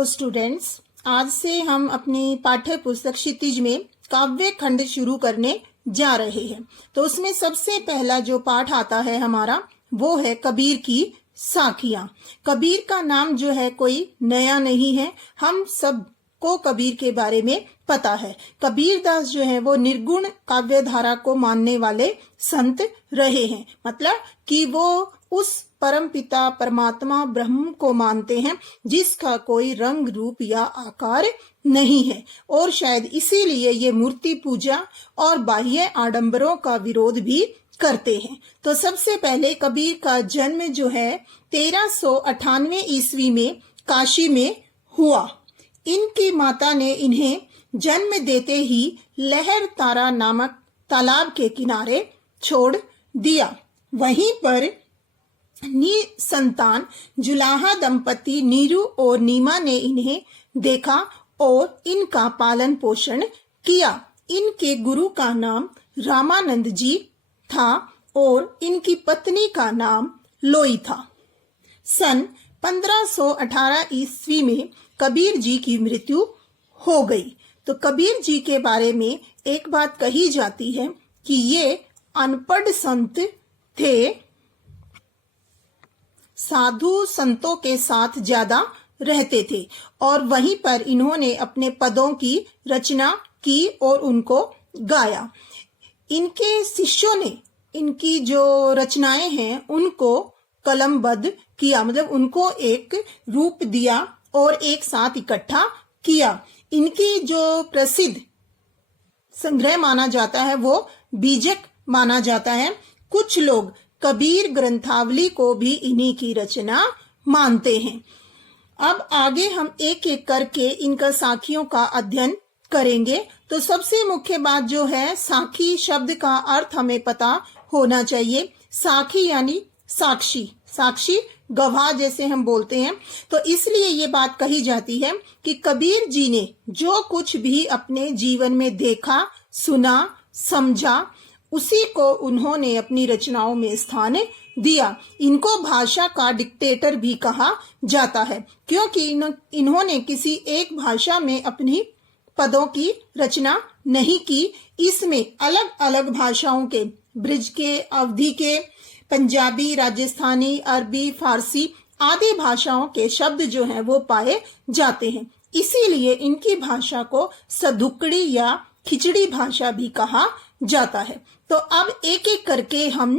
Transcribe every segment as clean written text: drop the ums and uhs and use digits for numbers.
Hello students, आज से हम अपनी पाठ्य पुस्तक क्षितिज में काव्य खंड शुरू करने जा रहे हैं। तो उसमें सबसे पहला जो पाठ आता है हमारा वो है कबीर की साखियां। कबीर का नाम जो है कोई नया नहीं है, हम सब को कबीर के बारे में पता है। कबीर दास जो है वो निर्गुण काव्य धारा को मानने वाले संत रहे हैं, मतलब कि वो उस परम पिता परमात्मा ब्रह्म को मानते हैं जिसका कोई रंग रूप या आकार नहीं है, और शायद इसीलिए ये मूर्ति पूजा और बाह्य आडंबरों का विरोध भी करते हैं। तो सबसे पहले कबीर का जन्म जो है 1398 ईस्वी में काशी में हुआ। इनकी माता ने इन्हें जन्म देते ही लहर तारा नामक तालाब के किनारे छोड़ दिया। वहीं पर निसंतान जुलाहा दंपति नीरू और नीमा ने इन्हें देखा और इनका पालन पोषण किया। इनके गुरु का नाम रामानंद जी था और इनकी पत्नी का नाम लोई था। सन 1518 ईस्वी में कबीर जी की मृत्यु हो गई। तो कबीर जी के बारे में एक बात कही जाती है कि ये अनपढ़ संत थे, साधु संतों के साथ ज्यादा रहते थे और वहीं पर इन्होंने अपने पदों की रचना की और उनको गाया। इनके शिष्यों ने इनकी जो रचनाएं हैं उनको कलमबद्ध किया, मतलब उनको एक रूप दिया और एक साथ इकट्ठा किया। इनकी जो प्रसिद्ध संग्रह माना जाता है वो बीजक माना जाता है। कुछ लोग कबीर ग्रंथावली को भी इन्हीं की रचना मानते हैं। अब आगे हम एक एक करके इनका साखियों का अध्ययन करेंगे। तो सबसे मुख्य बात जो है, साखी शब्द का अर्थ हमें पता होना चाहिए। साखी यानी साक्षी, साक्षी गवाह जैसे हम बोलते हैं। तो इसलिए ये बात कही जाती है कि कबीर जी ने जो कुछ भी अपने जीवन में देखा, सुना, समझा, उसी को उन्होंने अपनी रचनाओं में स्थान दिया। इनको भाषा का डिक्टेटर भी कहा जाता है, क्योंकि इन्होंने किसी एक भाषा में अपनी पदों की रचना नहीं की। इसमें अलग अलग भाषाओं के, ब्रिज के, अवधी के, पंजाबी, राजस्थानी, अरबी, फारसी आदि भाषाओं के शब्द जो हैं वो पाए जाते हैं। इसीलिए इनकी भाषा को सधुकड़ी या खिचड़ी भाषा भी कहा जाता है। तो अब एक एक करके हम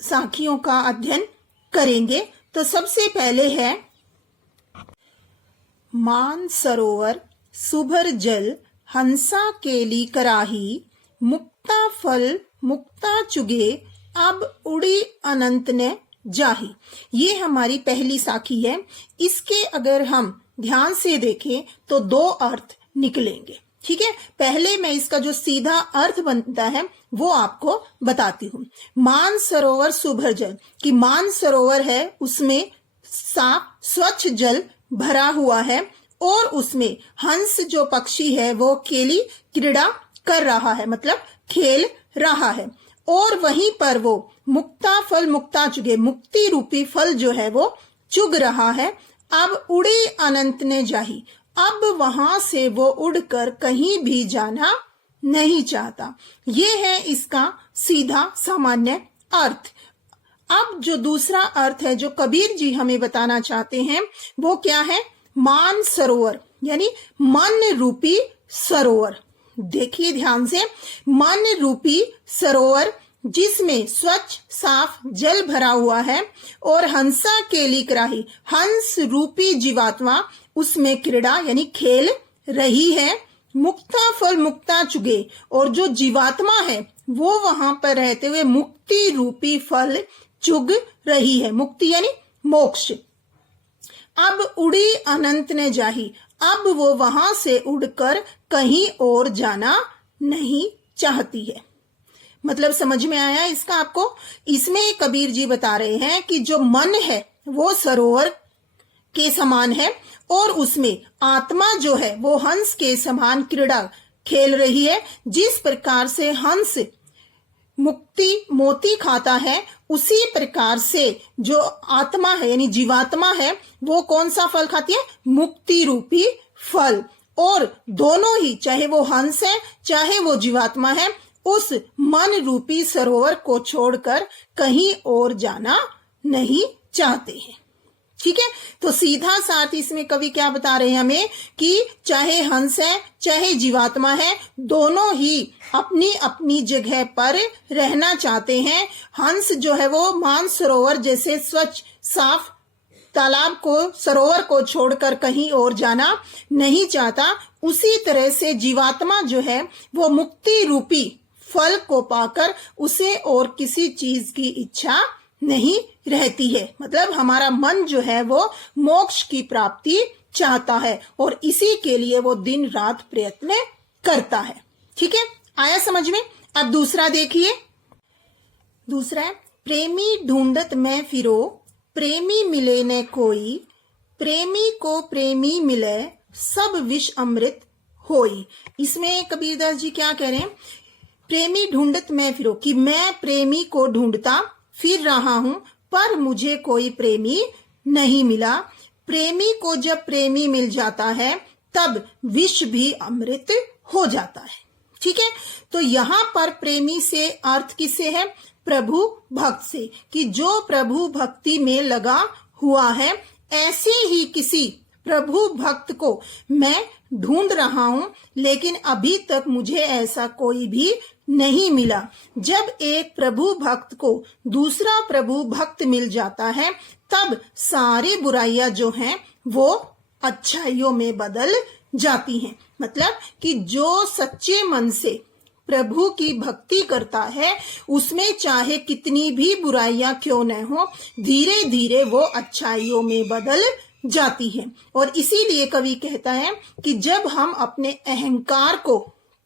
साखियों का अध्ययन करेंगे। तो सबसे पहले है मान सरोवर सुभर जल हंसा केली कराही, मुक्ता फल मुक्ता चुगे अब उड़ी अनंत ने जाही। ये हमारी पहली साखी है। इसके अगर हम ध्यान से देखें तो दो अर्थ निकलेंगे, ठीक है। पहले मैं इसका जो सीधा अर्थ बनता है वो आपको बताती हूँ। मान सरोवर सुभर जल, कि मान सरोवर है, उसमें साफ स्वच्छ जल भरा हुआ है और उसमें हंस जो पक्षी है वो केली क्रीड़ा कर रहा है, मतलब खेल रहा है। और वहीं पर वो मुक्ता फल मुक्ता चुगे, मुक्ति रूपी फल जो है वो चुग रहा है। अब उड़ी अनंत ने जाही, अब वहां से वो उड़कर कहीं भी जाना नहीं चाहता। ये है इसका सीधा सामान्य अर्थ। अब जो दूसरा अर्थ है जो कबीर जी हमें बताना चाहते हैं वो क्या है? मान सरोवर यानी मन रूपी सरोवर। देखिए ध्यान से, मन रूपी सरोवर जिसमें स्वच्छ साफ जल भरा हुआ है और हंसा केली कराही, हंस रूपी जीवात्मा उसमें क्रीड़ा यानी खेल रही है। मुक्ता फल मुक्ता चुगे, और जो जीवात्मा है वो वहां पर रहते हुए मुक्ति रूपी फल चुग रही है, मुक्ति यानी मोक्ष। अब उड़ी अनंत ने जाही, अब वो वहां से उड़कर कहीं और जाना नहीं चाहती है। मतलब समझ में आया इसका आपको? इसमें कबीर जी बता रहे हैं कि जो मन है वो सरोवर के समान है और उसमें आत्मा जो है वो हंस के समान क्रीड़ा खेल रही है। जिस प्रकार से हंस मुक्ति मोती खाता है, उसी प्रकार से जो आत्मा है यानी जीवात्मा है वो कौन सा फल खाती है? मुक्ति रूपी फल। और दोनों ही, चाहे वो हंस है चाहे वो जीवात्मा है, उस मन रूपी सरोवर को छोड़कर कहीं और जाना नहीं चाहते हैं। ठीक है, तो सीधा साथ इसमें कवि क्या बता रहे हैं हमें कि चाहे हंस है चाहे जीवात्मा है, दोनों ही अपनी अपनी जगह पर रहना चाहते हैं। हंस जो है वो मानसरोवर जैसे स्वच्छ साफ तालाब को, सरोवर को छोड़कर कहीं और जाना नहीं चाहता। उसी तरह से जीवात्मा जो है वो मुक्ति रूपी फल को पाकर उसे और किसी चीज की इच्छा नहीं रहती है। मतलब हमारा मन जो है वो मोक्ष की प्राप्ति चाहता है और इसी के लिए वो दिन रात प्रयत्न करता है। ठीक है, आया समझ में? अब दूसरा देखिए। दूसरा है, प्रेमी ढूंढत मैं फिरो, प्रेमी मिले न कोई, प्रेमी को प्रेमी मिले, सब विष अमृत होई। इसमें कबीरदास जी क्या कह रहे हैं? प्रेमी ढूंढत मैं फिरो, कि मैं प्रेमी को ढूंढता फिर रहा हूं पर मुझे कोई प्रेमी नहीं मिला। प्रेमी को जब प्रेमी मिल जाता है तब विष भी अमृत हो जाता है। ठीक है, तो यहां पर प्रेमी से अर्थ किससे है? प्रभु भक्त से, कि जो प्रभु भक्ति में लगा हुआ है, ऐसे ही किसी प्रभु भक्त को मैं ढूंढ रहा हूं, लेकिन अभी तक मुझे ऐसा कोई भी नहीं मिला। जब एक प्रभु भक्त को दूसरा प्रभु भक्त मिल जाता है तब सारी बुराइयां जो हैं वो अच्छाइयों में बदल जाती हैं। मतलब कि जो सच्चे मन से प्रभु की भक्ति करता है उसमें चाहे कितनी भी बुराइयां क्यों न हो, धीरे धीरे वो अच्छाइयों में बदल जाती है। और इसीलिए कवि कहता है कि जब हम अपने अहंकार को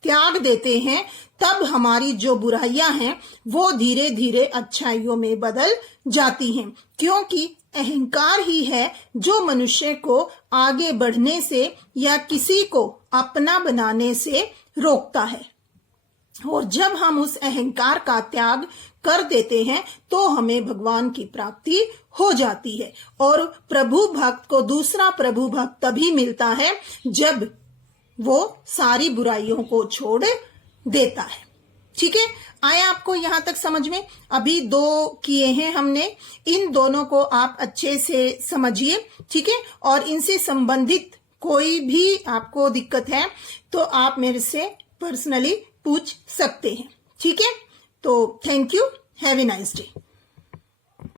त्याग देते हैं तब हमारी जो बुराइयां हैं वो धीरे धीरे अच्छाइयों में बदल जाती हैं, क्योंकि अहंकार ही है जो मनुष्य को आगे बढ़ने से या किसी को अपना बनाने से रोकता है। और जब हम उस अहंकार का त्याग कर देते हैं तो हमें भगवान की प्राप्ति हो जाती है। और प्रभु भक्त को दूसरा प्रभु भक्त तभी मिलता है जब वो सारी बुराइयों को छोड़ देता है। ठीक है, आया आपको यहां तक समझ में? अभी दो किए हैं हमने, इन दोनों को आप अच्छे से समझिए। ठीक है, और इनसे संबंधित कोई भी आपको दिक्कत है तो आप मेरे से पर्सनली पूछ सकते हैं। ठीक है, तो thank you, have a nice day.